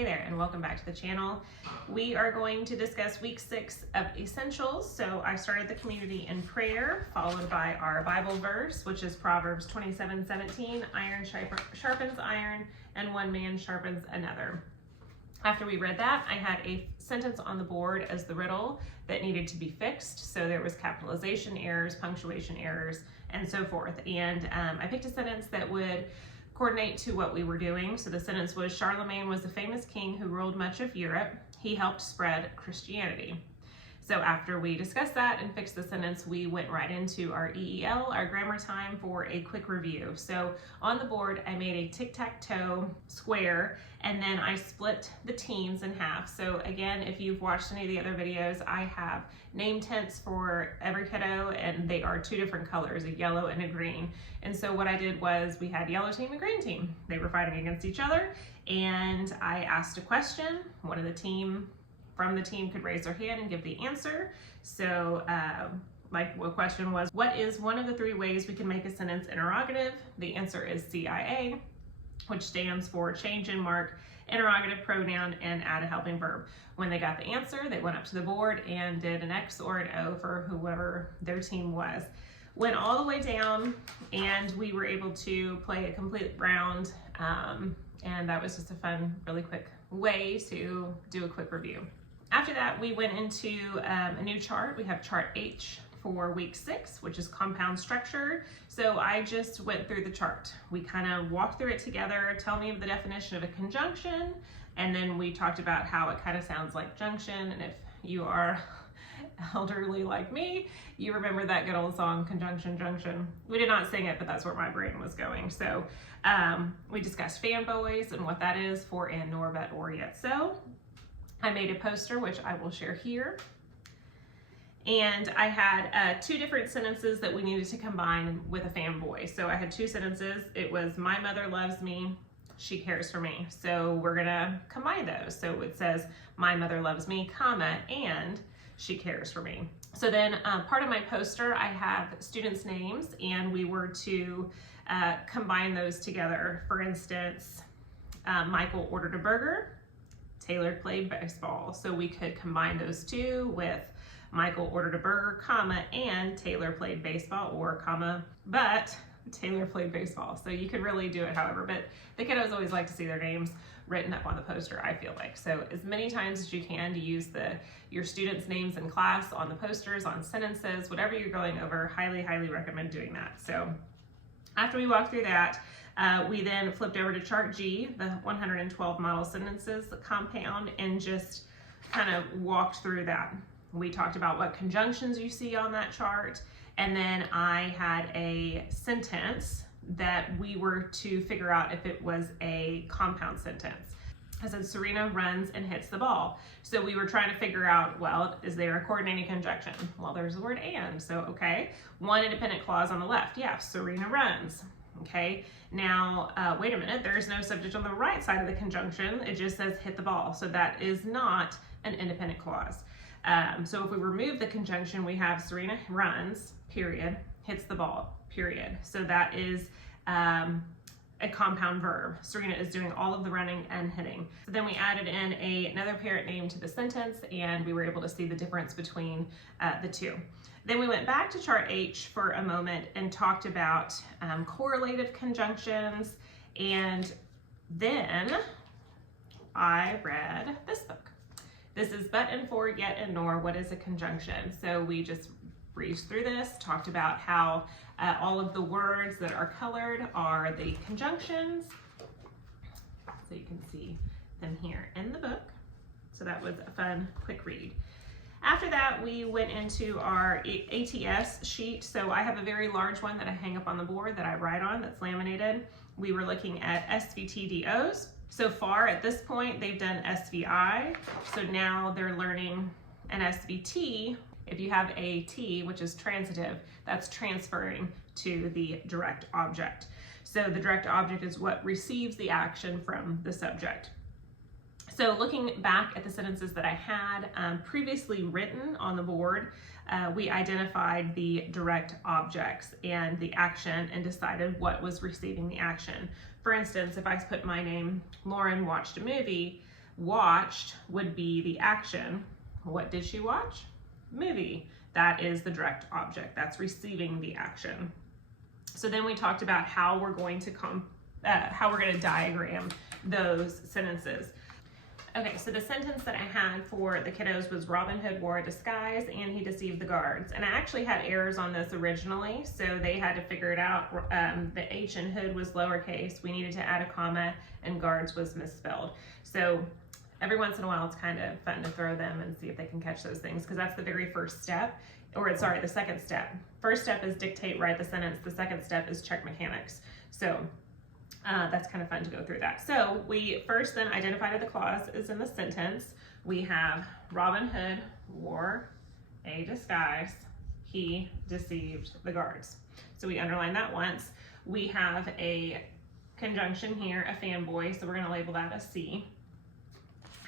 Hey there, and welcome back to the channel. We are going to discuss week 6 of Essentials. So I started the community in prayer, followed by our Bible verse, which is Proverbs 27:17, iron sharpens iron, and one man sharpens another. After we read that, I had a sentence on the board as the riddle that needed to be fixed. So there was capitalization errors, punctuation errors, and so forth. And I picked a sentence that would coordinate to what we were doing. So the sentence was, Charlemagne was a famous king who ruled much of Europe. He helped spread Christianity. So after we discussed that and fixed the sentence, we went right into our EEL, our grammar time, for a quick review. So on the board, I made a tic-tac-toe square, and then I split the teams in half. So again, if you've watched any of the other videos, I have name tents for every kiddo, and they are 2 different colors, a yellow and a green. And so what I did was we had yellow team and green team. They were fighting against each other, and I asked a question. One of the team from the team could raise their hand and give the answer. So like the question was, what is one of the 3 ways we can make a sentence interrogative? The answer is CIA, which stands for change in mark, interrogative pronoun, and add a helping verb. When they got the answer, they went up to the board and did an X or an O for whoever their team was. Went all the way down, and we were able to play a complete round, and that was just a fun, really quick way to do a quick review. After that, we went into a new chart. We have chart H for week 6, which is compound structure. So I just went through the chart. We kind of walked through it together. Tell me the definition of a conjunction, and then we talked about how it kind of sounds like junction. And if you are elderly like me, you remember that good old song, Conjunction Junction. We did not sing it, but that's where my brain was going. So we discussed FANBOYS and what that is for and nor, but, or, yet, so. I made a poster, which I will share here. And I had 2 different sentences that we needed to combine with a fanboy. So I had 2 sentences. It was, my mother loves me, she cares for me. So we're gonna combine those. So it says, my mother loves me, comma, and she cares for me. So then part of my poster, I have students' names, and we were to combine those together. For instance, Michael ordered a burger, Taylor played baseball. So we could combine those 2 with Michael ordered a burger, comma, and Taylor played baseball, or comma, but Taylor played baseball. So you could really do it however, but the kiddos always like to see their names written up on the poster, I feel like. So as many times as you can to use your students' names in class, on the posters, on sentences, whatever you're going over, highly, highly recommend doing that. So after we walked through that, we then flipped over to chart G, the 112 model sentences compound, and just kind of walked through that. We talked about what conjunctions you see on that chart, and then I had a sentence that we were to figure out if it was a compound sentence. I said, Serena runs and hits the ball. So we were trying to figure out, well, is there a coordinating conjunction? Well, there's the word and, so okay. One independent clause on the left, yeah, Serena runs. Okay, now wait a minute, there is no subject on the right side of the conjunction. It just says hit the ball, so that is not an independent clause. So if we remove the conjunction, we have Serena runs, period, hits the ball, period. So that is a compound verb. Serena is doing all of the running and hitting. So then we added in another parent name to the sentence, and we were able to see the difference between the 2. Then we went back to chart H for a moment and talked about correlative conjunctions, and then I read this book. This is But and For, Yet and Nor, What is a Conjunction? So we just breezed through this, talked about how all of the words that are colored are the conjunctions. So you can see them here in the book. So that was a fun, quick read. After that, we went into our ATS sheet. So I have a very large one that I hang up on the board that I write on that's laminated. We were looking at SVT-DOs. So far at this point, they've done SVI. So now they're learning an SVT. If you have a T, which is transitive, that's transferring to the direct object. So the direct object is what receives the action from the subject. So looking back at the sentences that I had previously written on the board, we identified the direct objects and the action and decided what was receiving the action. For instance, if I put my name, Lauren watched a movie, watched would be the action. What did she watch? Movie. That is the direct object. That's receiving the action. So then we talked about how we're going to diagram those sentences. Okay, so the sentence that I had for the kiddos was Robin Hood wore a disguise and he deceived the guards. And I actually had errors on this originally, so they had to figure it out. The H in hood was lowercase. We needed to add a comma, and guards was misspelled. So every once in a while, it's kind of fun to throw them and see if they can catch those things, because that's the very first step, or sorry, the second step. First step is dictate, write the sentence. The second step is check mechanics. So that's kind of fun to go through that. So we first then identified the clauses in the sentence. We have Robin Hood wore a disguise. He deceived the guards. So we underline that once. We have a conjunction here, a fanboy, so we're going to label that a C.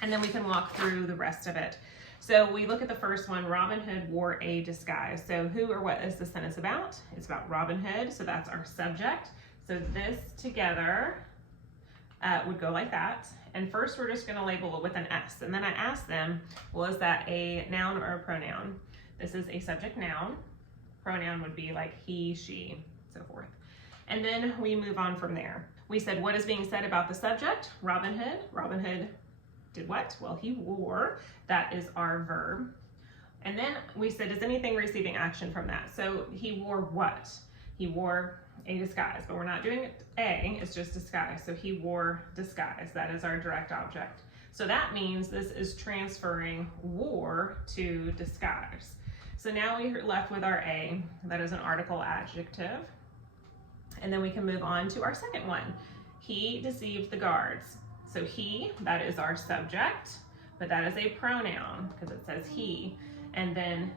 And then we can walk through the rest of it. So we look at the first one, Robin Hood wore a disguise. So who or what is the sentence about? It's about Robin Hood, so that's our subject. So this together would go like that. And first we're just gonna label it with an S. And then I ask them, well, is that a noun or a pronoun? This is a subject noun. Pronoun would be like he, she, so forth. And then we move on from there. We said, what is being said about the subject? Robin Hood. Robin Hood did what? Well, he wore. That is our verb. And then we said, is anything receiving action from that? So he wore what? He wore a disguise, but we're not doing A, it's just disguise. So he wore disguise. That is our direct object. So that means this is transferring wore to disguise. So now we're left with our A, that is an article adjective. And then we can move on to our second one. He deceived the guards. So he, that is our subject, but that is a pronoun because it says he. And then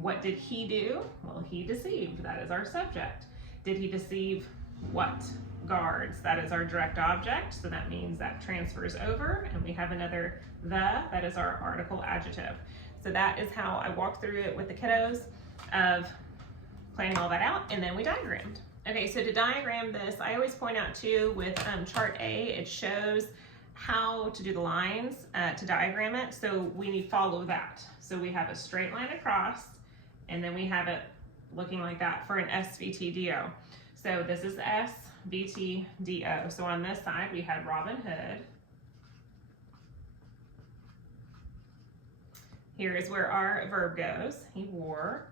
what did he do? Well, he deceived. That is our subject. Did he deceive what? Guards. That is our direct object. So that means that transfers over, and we have another that is our article adjective. So that is how I walked through it with the kiddos of planning all that out, and then we diagrammed. Okay, so to diagram this, I always point out too with chart A, it shows how to do the lines to diagram it. So we follow that. So we have a straight line across, and then we have it looking like that for an SVTDO. So this is SVTDO. So on this side, we had Robin Hood. Here is where our verb goes. He wore.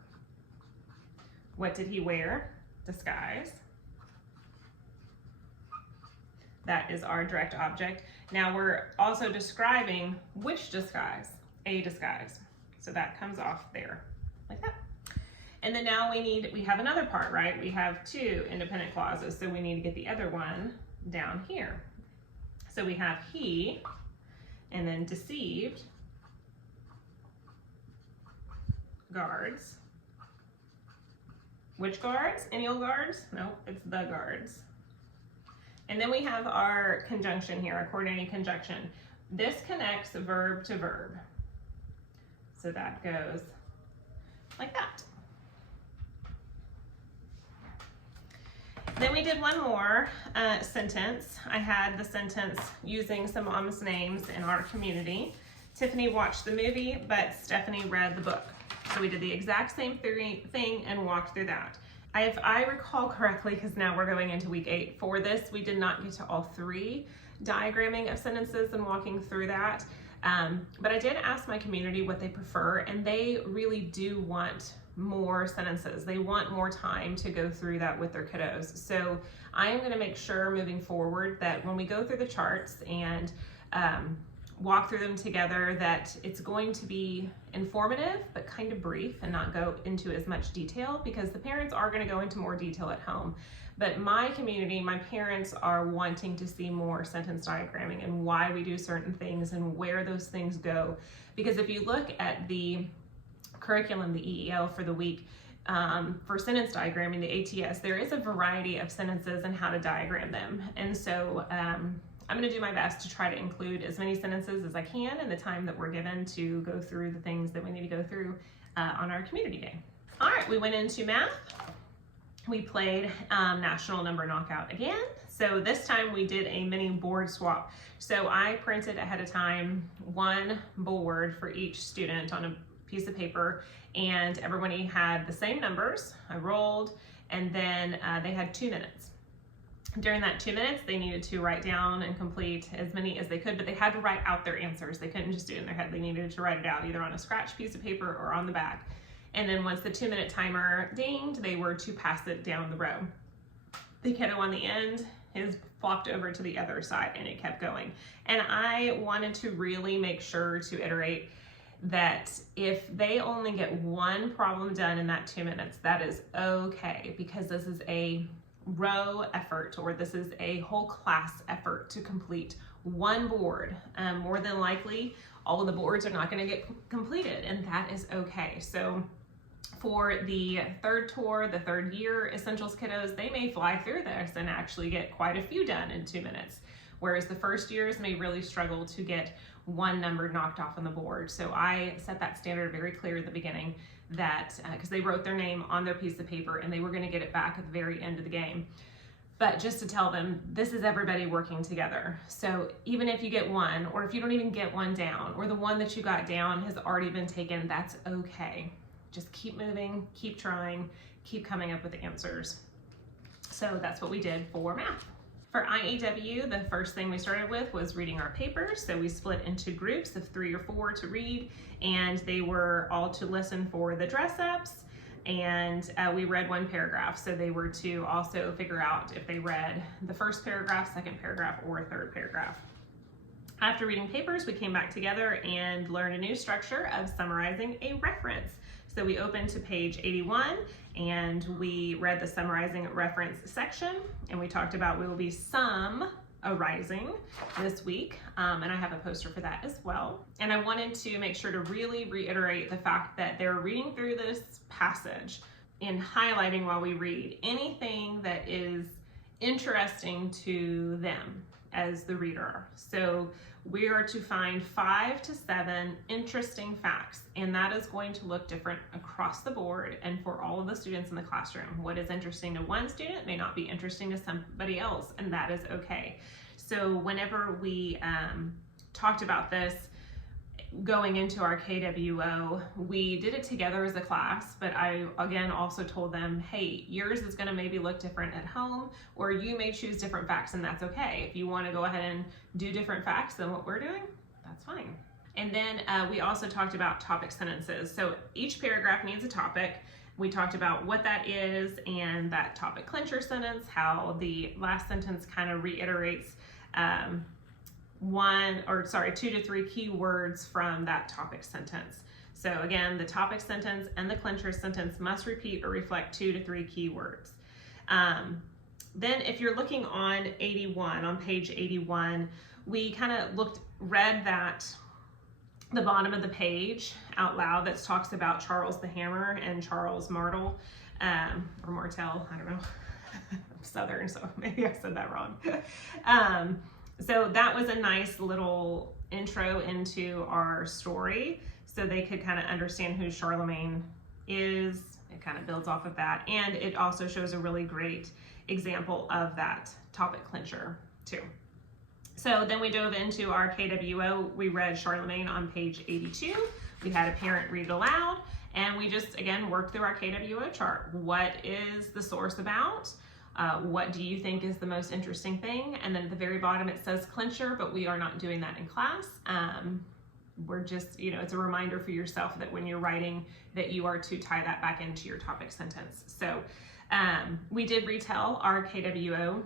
What did he wear? Disguise. That is our direct object. Now we're also describing which disguise, a disguise. So that comes off there like that. And then now we have another part, right? We have two independent clauses, so we need to get the other one down here. So we have he, and then deceived guards. Which guards? Any old guards? No, it's the guards. And then we have our conjunction here, our coordinating conjunction. This connects verb to verb. So that goes like that. Then we did one more sentence. I had the sentence using some moms' names in our community. Tiffany watched the movie, but Stephanie read the book. So we did the exact same thing and walked through that. If I recall correctly, because now we're going into week 8, for this, we did not get to all 3 diagramming of sentences and walking through that. But I did ask my community what they prefer, and they really do want more sentences. They want more time to go through that with their kiddos. So I am going to make sure moving forward that when we go through the charts and walk through them together, that it's going to be informative but kind of brief and not go into as much detail, because the parents are going to go into more detail at home. But my community, my parents are wanting to see more sentence diagramming and why we do certain things and where those things go. Because if you look at the curriculum, the EEL for the week, for sentence diagramming, the ATS, there is a variety of sentences and how to diagram them. And so I'm going to do my best to try to include as many sentences as I can in the time that we're given to go through the things that we need to go through on our community day. All right, we went into math. We played National Number Knockout again. So this time we did a mini board swap. So I printed ahead of time one board for each student on a piece of paper, and everybody had the same numbers. I rolled, and then they had 2 minutes. During that 2 minutes, they needed to write down and complete as many as they could, but they had to write out their answers. They couldn't just do it in their head. They needed to write it out either on a scratch piece of paper or on the back. And then once the 2-minute timer dinged, they were to pass it down the row. The kiddo on the end is flopped over to the other side, and it kept going. And I wanted to really make sure to iterate that if they only get one problem done in that 2 minutes, that is okay, because this is a row effort, or this is a whole class effort to complete one board. More than likely, all of the boards are not going to get completed, and that is okay. So for the third tour, the third year Essentials kiddos, they may fly through this and actually get quite a few done in 2 minutes. Whereas the first years may really struggle to get one number knocked off on the board. So I set that standard very clear at the beginning, that because they wrote their name on their piece of paper and they were going to get it back at the very end of the game. But just to tell them, this is everybody working together. So even if you get one, or if you don't even get one down, or the one that you got down has already been taken, that's okay. Just keep moving, keep trying, keep coming up with the answers. So that's what we did for math. For IEW, the first thing we started with was reading our papers. So we split into groups of 3 or 4 to read, and they were all to listen for the dress-ups, and we read one paragraph. So they were to also figure out if they read the first paragraph, second paragraph, or third paragraph. After reading papers, we came back together and learned a new structure of summarizing a reference. So we opened to page 81 and we read the summarizing reference section, and we talked about we will be summarizing this week, and I have a poster for that as well. And I wanted to make sure to really reiterate the fact that they're reading through this passage and highlighting while we read anything that is interesting to them as the reader. So we are to find 5 to 7 interesting facts, and that is going to look different across the board and for all of the students in the classroom. What is interesting to one student may not be interesting to somebody else, and that is okay. So whenever we talked about this going into our KWO, we did it together as a class, but I again also told them, hey, yours is going to maybe look different at home, or you may choose different facts, and that's okay. If you want to go ahead and do different facts than what we're doing, that's fine. And then we also talked about topic sentences. So each paragraph needs a topic. We talked about what that is and that topic clincher sentence, how the last sentence kind of reiterates 2 to 3 key words from that topic sentence. So again, the topic sentence and the clincher sentence must repeat or reflect 2 to 3 key words. Then if you're looking on page 81, we kind of read the bottom of the page out loud that talks about Charles the Hammer and Charles Martel, or Martel, I don't know. I'm Southern, so maybe I said that wrong. So that was a nice little intro into our story, so they could kind of understand who Charlemagne is. It kind of builds off of that, and it also shows a really great example of that topic clincher too. So then we dove into our KWO. We read Charlemagne on page 82. We had a parent read it aloud, and we just, again, worked through our KWO chart. What is the source about? What do you think is the most interesting thing? And then at the very bottom it says clincher, but we are not doing that in class. We're just, it's a reminder for yourself that when you're writing that you are to tie that back into your topic sentence. So we did retell our KWO.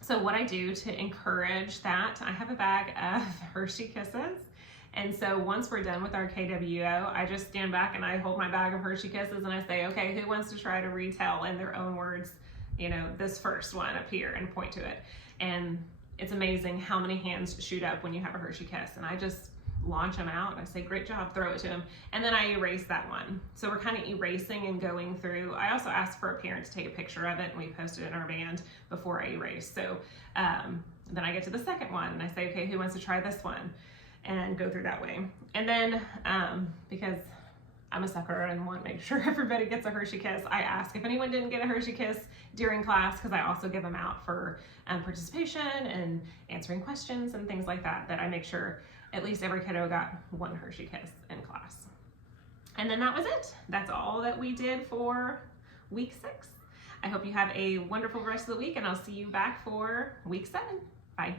So what I do to encourage that, I have a bag of Hershey Kisses. And so once we're done with our KWO, I just stand back and I hold my bag of Hershey Kisses and I say, okay, who wants to try to retell in their own words, this first one up here, and point to it. And it's amazing how many hands shoot up when you have a Hershey Kiss. And I just launch them out. I say, great job, throw it to them. And then I erase that one. So we're kind of erasing and going through. I also asked for a parent to take a picture of it, and we posted it in our band before I erase. So then I get to the second one and I say, okay, who wants to try this one? And go through that way. And then because I'm a sucker and want to make sure everybody gets a Hershey Kiss. I ask if anyone didn't get a Hershey Kiss during class, because I also give them out for participation and answering questions and things like that, that I make sure at least every kiddo got one Hershey Kiss in class. And then that was it. That's all that we did for week 6. I hope you have a wonderful rest of the week, and I'll see you back for week 7. Bye.